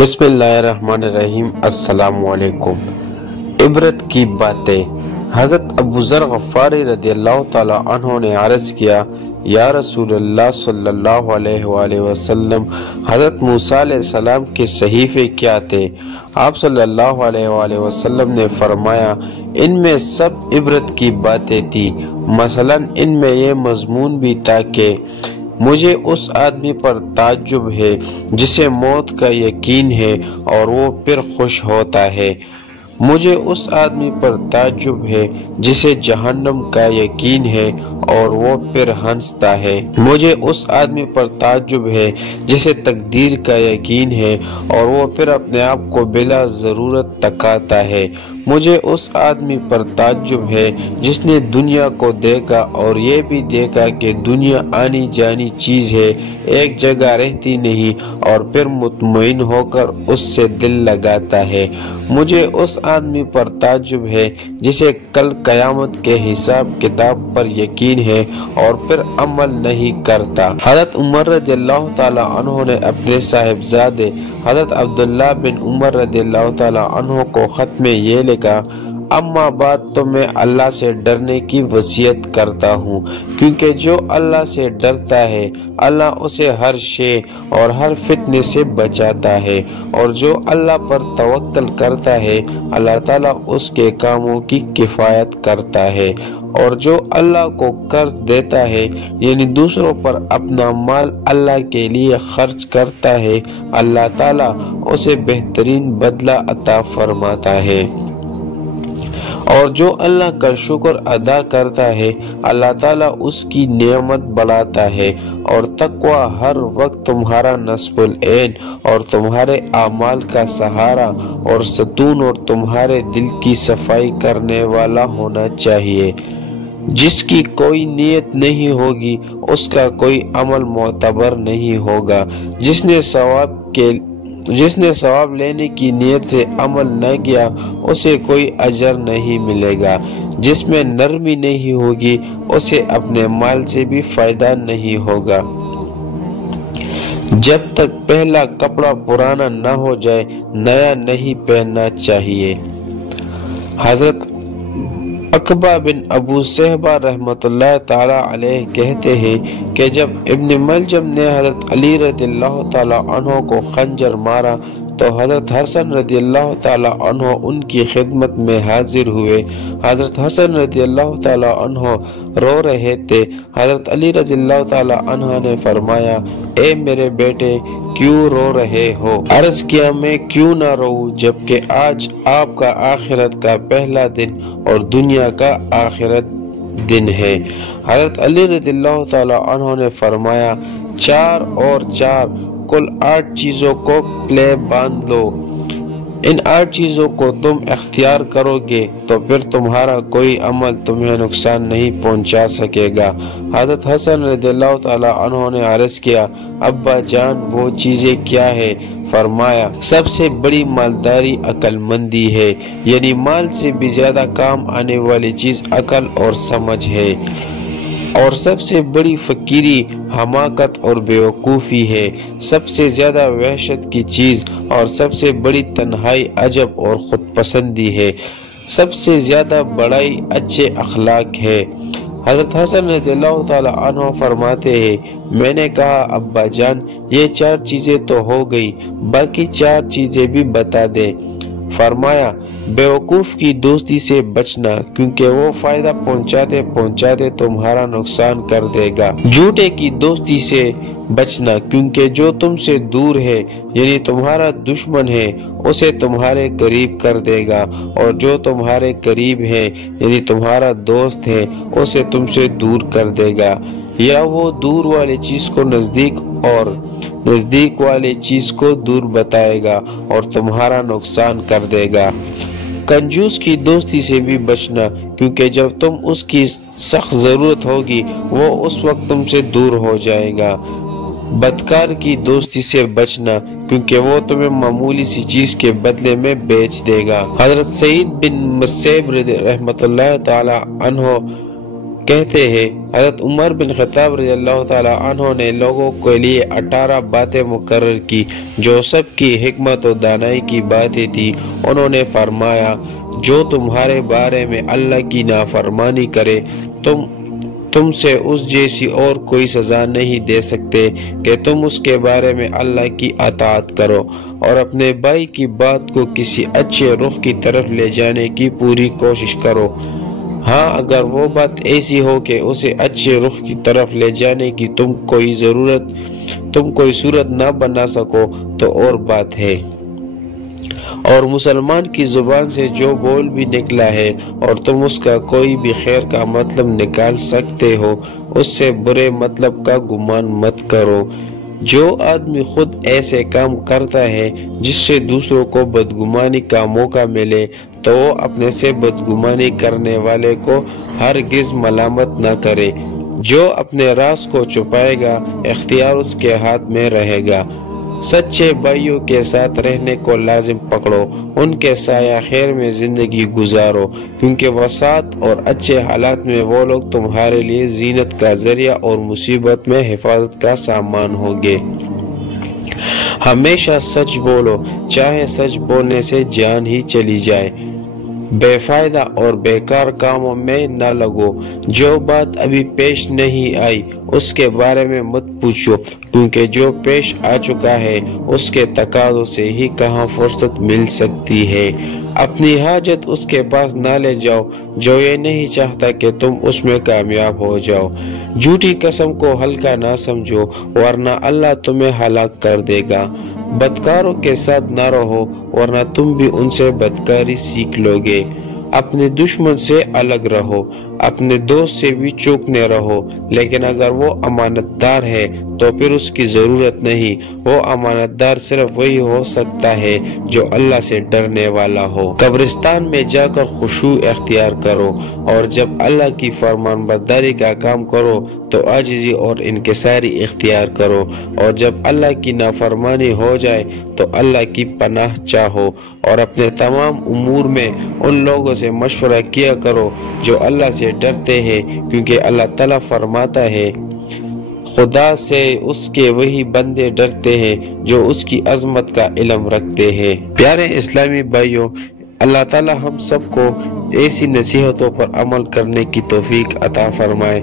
بسم اللہ الرحمن الرحیم۔ السلام علیکم۔ عبرت کی باتیں۔ حضرت ابو ذر غفاری رضی اللہ تعالی عنہ نے عرض کیا، یا رسول اللہ صلی اللہ علیہ وآلہ وسلم، حضرت موسیٰ علیہ السلام کے صحیفے کیا تھے؟ آپ صلی اللہ علیہ وآلہ وسلم نے فرمایا، ان میں سب عبرت کی باتیں تھی، مثلا ان میں یہ مضمون بھی تھا کہ مجھے اس آدمی پر تعجب ہے جسے موت کا یقین ہے اور وہ پھر خوش ہوتا ہے، مجھے اس آدمی پر تعجب ہے جسے جہنم کا یقین ہے اور وہ پھر ہنستا ہے، مجھے اس آدمی پر تعجب ہے جسے تقدیر کا یقین ہے اور وہ پھر اپنے آپ کو بلا ضرورت تکاتا ہے، مجھے اس آدمی پر تعجب ہے جس نے دنیا کو دیکھا اور یہ بھی دیکھا کہ دنیا آنی جانی چیز ہے، ایک جگہ رہتی نہیں، اور پھر مطمئن ہو کر اس سے دل لگاتا ہے، مجھے اس آدمی پر تعجب ہے جسے کل قیامت کے حساب کتاب پر یقین ہے اور پھر عمل نہیں کرتا۔ حضرت عمر رضی اللہ تعالی عنہ نے اپنے صاحبزادے حضرت عبداللہ بن عمر رضی اللہ تعالی عنہ کو خط میں یہ لکھا، اما بعد تو میں اللہ سے ڈرنے کی وصیت کرتا ہوں، کیونکہ جو اللہ سے ڈرتا ہے اللہ اسے ہر شے اور ہر فتنے سے بچاتا ہے، اور جو اللہ پر توکل کرتا ہے اللہ تعالیٰ اس کے کاموں کی کفایت کرتا ہے، اور جو اللہ کو قرض دیتا ہے یعنی دوسروں پر اپنا مال اللہ کے لیے خرچ کرتا ہے، اللہ تعالیٰ اسے بہترین بدلہ عطا فرماتا ہے، اور جو اللہ کا شکر ادا کرتا ہے اللہ تعالیٰ اس کی نعمت بڑھاتا ہے، اور تقوی ہر وقت تمہارا نصب العین اور تمہارے اعمال کا سہارا اور ستون اور تمہارے دل کی صفائی کرنے والا ہونا چاہیے۔ جس کی کوئی نیت نہیں ہوگی اس کا کوئی عمل معتبر نہیں ہوگا، جس نے ثواب لینے کی نیت سے عمل نہ کیا اسے کوئی اجر نہیں ملے گا، جس میں نرمی نہیں ہوگی اسے اپنے مال سے بھی فائدہ نہیں ہوگا۔ جب تک پہلا کپڑا پرانا نہ ہو جائے نیا نہیں پہننا چاہیے۔ حضرت عقبہ بن ابو صہبہ رحمۃ اللہ تعالی علیہ کہتے ہیں کہ جب ابن ملجم نے حضرت علی رضی اللہ تعالی عنہ کو خنجر مارا تو حضرت حسن رضی اللہ تعالی عنہ ان کی خدمت میں حاضر ہوئے، حضرت حسن رضی اللہ تعالی عنہ رو رہے تھے، حضرت علی رضی اللہ تعالی عنہ نے فرمایا، اے میرے بیٹے کیوں رو رہے ہو؟ عرض کیا، میں کیوں نہ روؤں جبکہ آج آپ کا آخرت کا پہلا دن اور دنیا کا آخرت دن ہے۔ حضرت علی رضی اللہ تعالی عنہ نے فرمایا، 4 اور 4 کل 8 چیزوں کو پلے باندھ لو، ان 8 چیزوں کو تم اختیار کرو گے تو پھر تمہارا کوئی عمل تمہیں نقصان نہیں پہنچا سکے گا۔ حضرت حسن رضی اللہ تعالی عنہ نے عرض کیا، ابا جان وہ چیزیں کیا ہے؟ فرمایا، سب سے بڑی مالداری عقل مندی ہے، یعنی مال سے بھی زیادہ کام آنے والی چیز عقل اور سمجھ ہے، اور سب سے بڑی فقیری حماقت اور بیوقوفی ہے، سب سے زیادہ وحشت کی چیز اور سب سے بڑی تنہائی عجب اور خود پسندی ہے، سب سے زیادہ بڑائی اچھے اخلاق ہے۔ حضرت حسن رضی اللہ تعالی عنہ فرماتے ہیں، میں نے کہا ابا جان یہ 4 چیزیں تو ہو گئی، باقی 4 چیزیں بھی بتا دیں۔ فرمایا، بیوقوف کی دوستی سے بچنا، کیونکہ وہ فائدہ پہنچاتے تمہارا نقصان کر دے گا۔ جھوٹے کی دوستی سے بچنا، کیونکہ جو تم سے دور ہے یعنی تمہارا دشمن ہے اسے تمہارے قریب کر دے گا، اور جو تمہارے قریب ہے یعنی تمہارا دوست ہے اسے تم سے دور کر دے گا، یا وہ دور والی چیز کو نزدیک اور نزدیک والی چیز کو دور بتائے گا اور تمہارا نقصان کر دے گا۔ کنجوس کی دوستی سے بھی بچنا، کیونکہ جب تم اس کی سخت ضرورت ہوگی وہ اس وقت تم سے دور ہو جائے گا۔ بدکار کی دوستی سے بچنا، کیونکہ وہ تمہیں معمولی سی چیز کے بدلے میں بیچ دے گا۔ حضرت سعید بن مسیب رحمۃ اللہ تعالی عنہ کہتے ہیں حضرت عمر بن خطاب رضی اللہ تعالی عنہ نے لوگوں کے لیے 18 باتیں مقرر کی جو سب کی حکمت و دانائی کی باتیں تھی۔ انہوں نے فرمایا جو تمہارے بارے میں اللہ کی نافرمانی کرے تم سے اس جیسی اور کوئی سزا نہیں دے سکتے کہ تم اس کے بارے میں اللہ کی اطاعت کرو اور اپنے بھائی کی بات کو کسی اچھے رخ کی طرف لے جانے کی پوری کوشش کرو۔ ہاں اگر وہ بات ایسی ہو کہ اسے اچھے رخ کی طرف لے جانے کی تم کوئی صورت نہ بنا سکو تو اور بات ہے۔ اور مسلمان کی زبان سے جو بول بھی نکلا ہے اور تم اس کا کوئی بھی خیر کا مطلب نکال سکتے ہو اس سے برے مطلب کا گمان مت کرو۔ جو آدمی خود ایسے کام کرتا ہے جس سے دوسروں کو بدگمانی کا موقع ملے تو وہ اپنے سے بدگمانی کرنے والے کو ہرگز ملامت نہ کرے۔ جو اپنے راز کو چھپائے گا اختیار اس کے ہاتھ میں رہے گا۔ سچے بھائیوں کے ساتھ رہنے کو لازم پکڑو، ان کے سایہ خیر میں زندگی گزارو، کیونکہ وسعت اور اچھے حالات میں وہ لوگ تمہارے لیے زینت کا ذریعہ اور مصیبت میں حفاظت کا سامان ہوگے۔ ہمیشہ سچ بولو، چاہے سچ بولنے سے جان ہی چلی جائے۔ بے فائدہ اور بیکار کاموں میں نہ لگو۔ جو بات ابھی پیش نہیں آئی اس کے بارے میں مت پوچھو، کیونکہ جو پیش آ چکا ہے اس کے تقاضوں سے ہی کہاں فرصت مل سکتی ہے۔ اپنی حاجت اس کے پاس نہ لے جاؤ جو یہ نہیں چاہتا کہ تم اس میں کامیاب ہو جاؤ۔ جھوٹی قسم کو ہلکا نہ سمجھو ورنہ اللہ تمہیں ہلاک کر دے گا۔ بدکاروں کے ساتھ نہ رہو ورنہ تم بھی ان سے بدکاری سیکھ لو گے۔ اپنے دشمن سے الگ رہو، اپنے دوست سے بھی چوکنے رہو، لیکن اگر وہ امانت دار ہے تو پھر اس کی ضرورت نہیں۔ وہ امانت دار صرف وہی ہو سکتا ہے جو اللہ سے ڈرنے والا ہو۔ قبرستان میں جا کر خشوع اختیار کرو اور جب اللہ کی فرمان برداری کا کام کرو تو عاجزی اور انکساری اختیار کرو، اور جب اللہ کی نافرمانی ہو جائے تو اللہ کی پناہ چاہو، اور اپنے تمام امور میں ان لوگوں سے مشورہ کیا کرو جو اللہ سے ڈرتے ہیں، کیونکہ اللہ تعالیٰ فرماتا ہے خدا سے اس کے وہی بندے ڈرتے ہیں جو اس کی عظمت کا علم رکھتے ہیں۔ پیارے اسلامی بھائیوں، اللہ تعالیٰ ہم سب کو ایسی نصیحتوں پر عمل کرنے کی توفیق عطا فرمائے۔